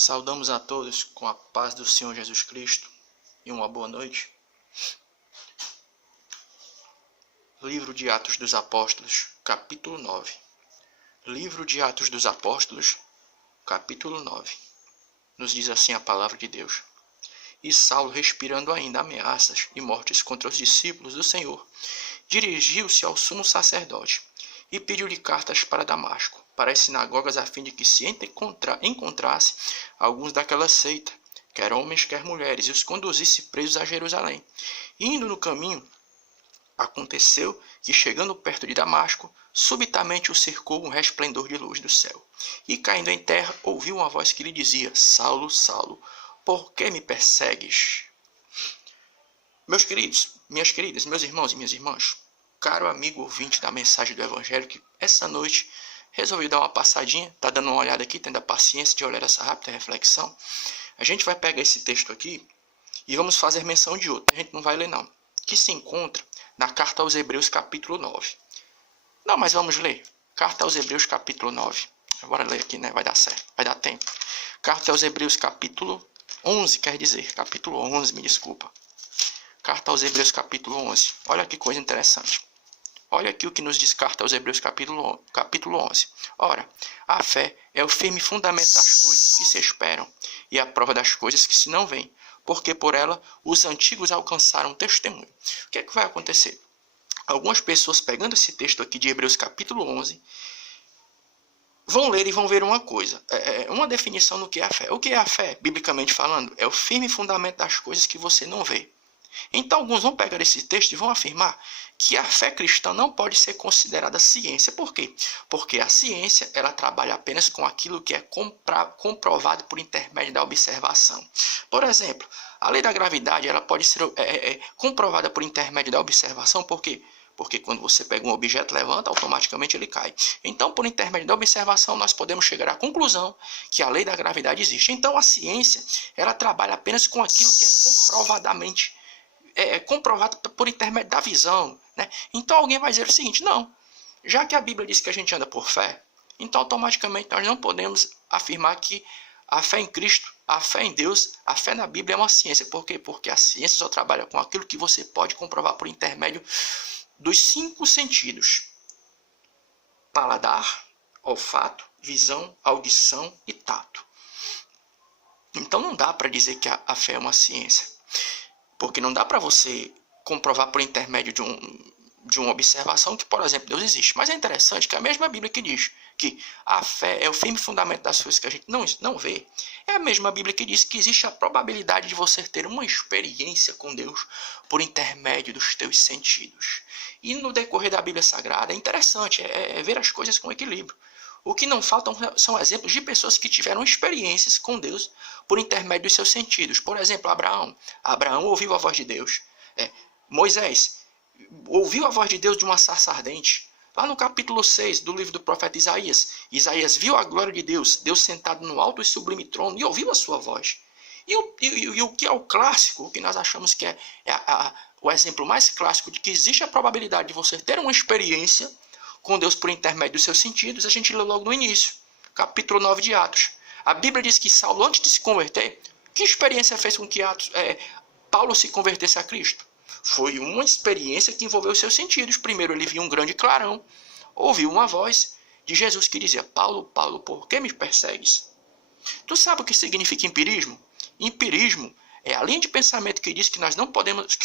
Saudamos a todos com a paz do Senhor Jesus Cristo e uma boa noite. Livro de Atos dos Apóstolos, capítulo 9. Livro de Atos dos Apóstolos, capítulo 9. Nos diz assim a palavra de Deus. E Saulo, respirando ainda ameaças e mortes contra os discípulos do Senhor, dirigiu-se ao sumo sacerdote e pediu-lhe cartas para Damasco, para as sinagogas, a fim de que se encontrasse alguns daquela seita, quer homens, quer mulheres, e os conduzisse presos a Jerusalém. Indo no caminho, aconteceu que, chegando perto de Damasco, subitamente o cercou um resplendor de luz do céu. E, caindo em terra, ouviu uma voz que lhe dizia: Saulo, Saulo, por que me persegues? Meus queridos, minhas queridas, meus irmãos e minhas irmãs, caro amigo ouvinte da mensagem do Evangelho, que essa noite resolvi dar uma passadinha, tá dando uma olhada aqui, tendo a paciência de olhar essa rápida reflexão. A gente vai pegar esse texto aqui e vamos fazer menção de outro, a gente não vai ler não, que se encontra na Carta aos Hebreus, capítulo 9. Não, mas vamos ler. Carta aos Hebreus, capítulo 9. Bora ler aqui, né? Vai dar certo, vai dar tempo. Carta aos Hebreus, capítulo 11, quer dizer, capítulo 11, me desculpa. Carta aos Hebreus, capítulo 11. Olha que coisa interessante. Olha aqui o que nos diz Carta aos Hebreus, capítulo 11. Ora, a fé é o firme fundamento das coisas que se esperam e a prova das coisas que se não veem, porque por ela os antigos alcançaram testemunho. O que é que vai acontecer? Algumas pessoas, pegando esse texto aqui de Hebreus, capítulo 11, vão ler e vão ver uma coisa, uma definição do que é a fé. O que é a fé, biblicamente falando? É o firme fundamento das coisas que você não vê. Então, alguns vão pegar esse texto e vão afirmar que a fé cristã não pode ser considerada ciência. Por quê? Porque a ciência, ela trabalha apenas com aquilo que é comprovado por intermédio da observação. Por exemplo, a lei da gravidade, ela pode ser comprovada por intermédio da observação. Por quê? Porque quando você pega um objeto, levanta, automaticamente ele cai. Então, por intermédio da observação, nós podemos chegar à conclusão que a lei da gravidade existe. Então, a ciência, ela trabalha apenas com aquilo que é comprovado por intermédio da visão, né? Então alguém vai dizer o seguinte: não, já que a Bíblia diz que a gente anda por fé, então automaticamente nós não podemos afirmar que a fé em Cristo, a fé em Deus, a fé na Bíblia é uma ciência. Por quê? Porque a ciência só trabalha com aquilo que você pode comprovar por intermédio dos 5 sentidos: paladar, olfato, visão, audição e tato. Então não dá para dizer que a fé é uma ciência. Porque não dá para você comprovar por intermédio de uma observação que, por exemplo, Deus existe. Mas é interessante que a mesma Bíblia que diz que a fé é o firme fundamento das coisas que a gente não vê, é a mesma Bíblia que diz que existe a probabilidade de você ter uma experiência com Deus por intermédio dos teus sentidos. E no decorrer da Bíblia Sagrada é interessante, ver as coisas com equilíbrio. O que não faltam são exemplos de pessoas que tiveram experiências com Deus por intermédio dos seus sentidos. Por exemplo, Abraão. Abraão ouviu a voz de Deus. Moisés ouviu a voz de Deus de uma sarça ardente. Lá no capítulo 6 do livro do profeta Isaías, Isaías viu a glória de Deus, Deus sentado no alto e sublime trono, e ouviu a sua voz. E o que é o clássico, o que nós achamos que é o exemplo mais clássico de que existe a probabilidade de você ter uma experiência com Deus por intermédio dos seus sentidos, a gente lê logo no início, capítulo 9 de Atos. A Bíblia diz que Saulo, antes de se converter, que experiência fez com que Paulo se convertesse a Cristo? Foi uma experiência que envolveu os seus sentidos. Primeiro ele viu um grande clarão, ouviu uma voz de Jesus que dizia: Paulo, Paulo, por que me persegues? Tu sabe o que significa empirismo? Empirismo é a linha de pensamento que diz que nós não podemos,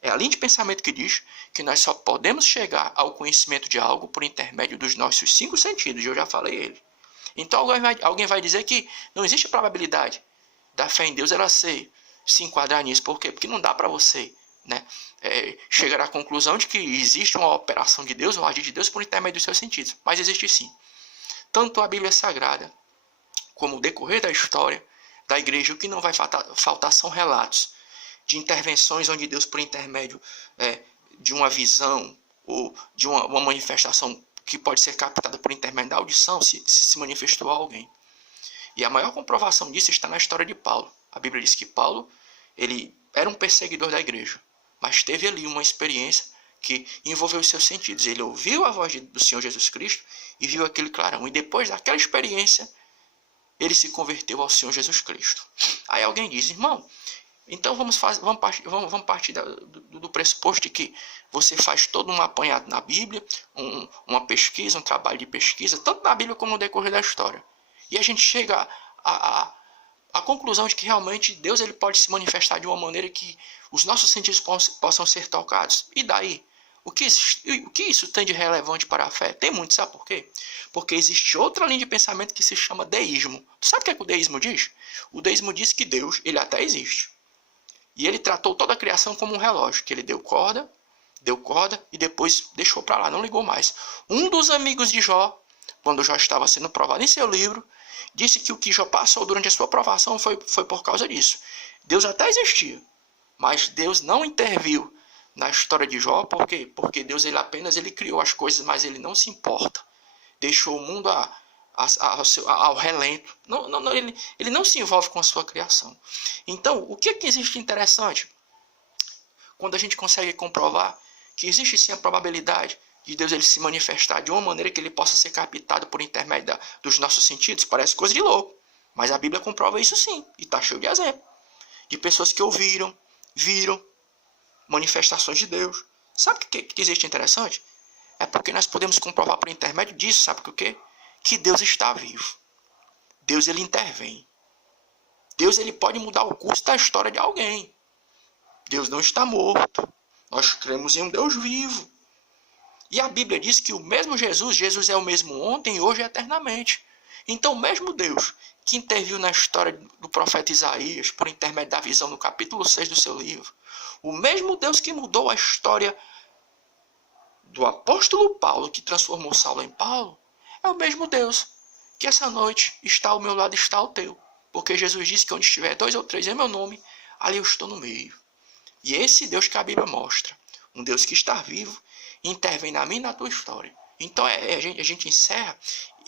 é a linha de pensamento que diz que nós só podemos chegar ao conhecimento de algo por intermédio dos nossos 5 sentidos. Eu já falei ele. Então alguém vai dizer que não existe probabilidade da fé em Deus ela se enquadrar nisso. Por quê? Porque não dá para você, né, chegar à conclusão de que existe uma operação de Deus, um agir de Deus por intermédio dos seus sentidos. Mas existe sim. Tanto a Bíblia Sagrada como o decorrer da história da igreja, o que não vai faltar são relatos de intervenções onde Deus, por intermédio de uma visão ou de uma manifestação que pode ser captada por intermédio da audição, se manifestou a alguém. E a maior comprovação disso está na história de Paulo. A Bíblia diz que Paulo, ele era um perseguidor da igreja, mas teve ali uma experiência que envolveu os seus sentidos. Ele ouviu a voz do Senhor Jesus Cristo e viu aquele clarão. E depois daquela experiência, ele se converteu ao Senhor Jesus Cristo. Aí alguém diz, irmão, então vamos partir do pressuposto de que você faz todo um apanhado na Bíblia, uma pesquisa, um trabalho de pesquisa, tanto na Bíblia como no decorrer da história. E a gente chega à conclusão de que realmente Deus ele pode se manifestar de uma maneira que os nossos sentidos possam ser tocados. E daí? O que isso tem de relevante para a fé? Tem muito, sabe por quê? Porque existe outra linha de pensamento que se chama deísmo. Tu sabe o que é que o deísmo diz? O deísmo diz que Deus, ele até existe. E ele tratou toda a criação como um relógio, que ele deu corda e depois deixou para lá, não ligou mais. Um dos amigos de Jó, quando Jó estava sendo provado em seu livro, disse que o que Jó passou durante a sua provação foi por causa disso. Deus até existia, mas Deus não interviu na história de Jó, por quê? Porque Deus ele criou as coisas, mas ele não se importa. Deixou o mundo ao relento. Ele não se envolve com a sua criação. Então, o que existe interessante? Quando a gente consegue comprovar que existe sim a probabilidade de Deus ele se manifestar de uma maneira que ele possa ser captado por intermédio dos nossos sentidos, parece coisa de louco. Mas a Bíblia comprova isso sim, e está cheio de exemplo. De pessoas que ouviram, viram manifestações de Deus. Sabe o que existe interessante? É porque nós podemos comprovar por intermédio disso, sabe o quê? Que Deus está vivo. Deus ele intervém. Deus ele pode mudar o curso da história de alguém. Deus não está morto. Nós cremos em um Deus vivo. E a Bíblia diz que o mesmo Jesus é o mesmo ontem, hoje e eternamente. Então o mesmo Deus que interviu na história do profeta Isaías, por intermédio da visão no capítulo 6 do seu livro, o mesmo Deus que mudou a história do apóstolo Paulo, que transformou Saulo em Paulo, é o mesmo Deus que essa noite está ao meu lado, está ao teu. Porque Jesus disse que onde estiver 2 ou 3 em meu nome, ali eu estou no meio. E esse Deus que a Bíblia mostra, um Deus que está vivo, intervém na minha e na tua história. Então a gente encerra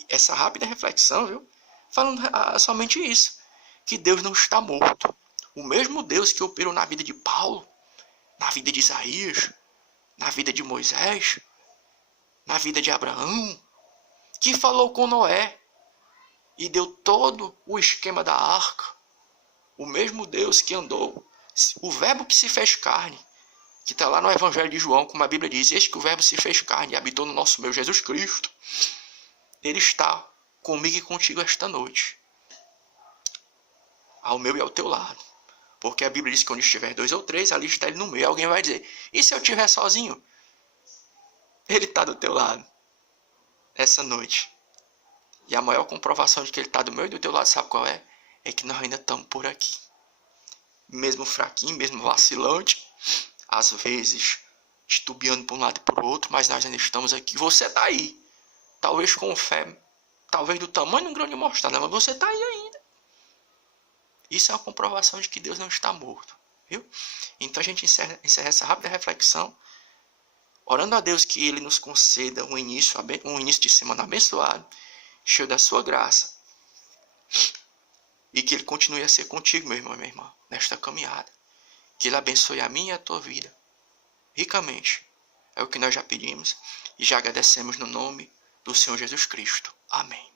essa rápida reflexão, viu? Falando somente isso, que Deus não está morto. O mesmo Deus que operou na vida de Paulo, na vida de Isaías, na vida de Moisés, na vida de Abraão, que falou com Noé e deu todo o esquema da arca, o mesmo Deus que andou, o verbo que se fez carne, que está lá no Evangelho de João, como a Bíblia diz, eis que o verbo se fez carne e habitou no nosso meio Jesus Cristo, ele está comigo e contigo esta noite, ao meu e ao teu lado. Porque a Bíblia diz que onde estiver 2 ou 3, ali está ele no meio. Alguém vai dizer, e se eu estiver sozinho? Ele está do teu lado, essa noite. E a maior comprovação de que ele está do meu e do teu lado, sabe qual é? É que nós ainda estamos por aqui. Mesmo fraquinho, mesmo vacilante, às vezes titubeando por um lado e por outro, mas nós ainda estamos aqui. Você está aí, talvez com fé, talvez do tamanho de um grão de mostarda, mas você está aí ainda. Isso é uma comprovação de que Deus não está morto, viu? Então a gente encerra essa rápida reflexão, orando a Deus que Ele nos conceda um início de semana abençoado, cheio da sua graça, e que Ele continue a ser contigo, meu irmão e minha irmã, nesta caminhada. Que Ele abençoe a minha e a tua vida, ricamente. É o que nós já pedimos e já agradecemos no nome do Senhor Jesus Cristo. Amém.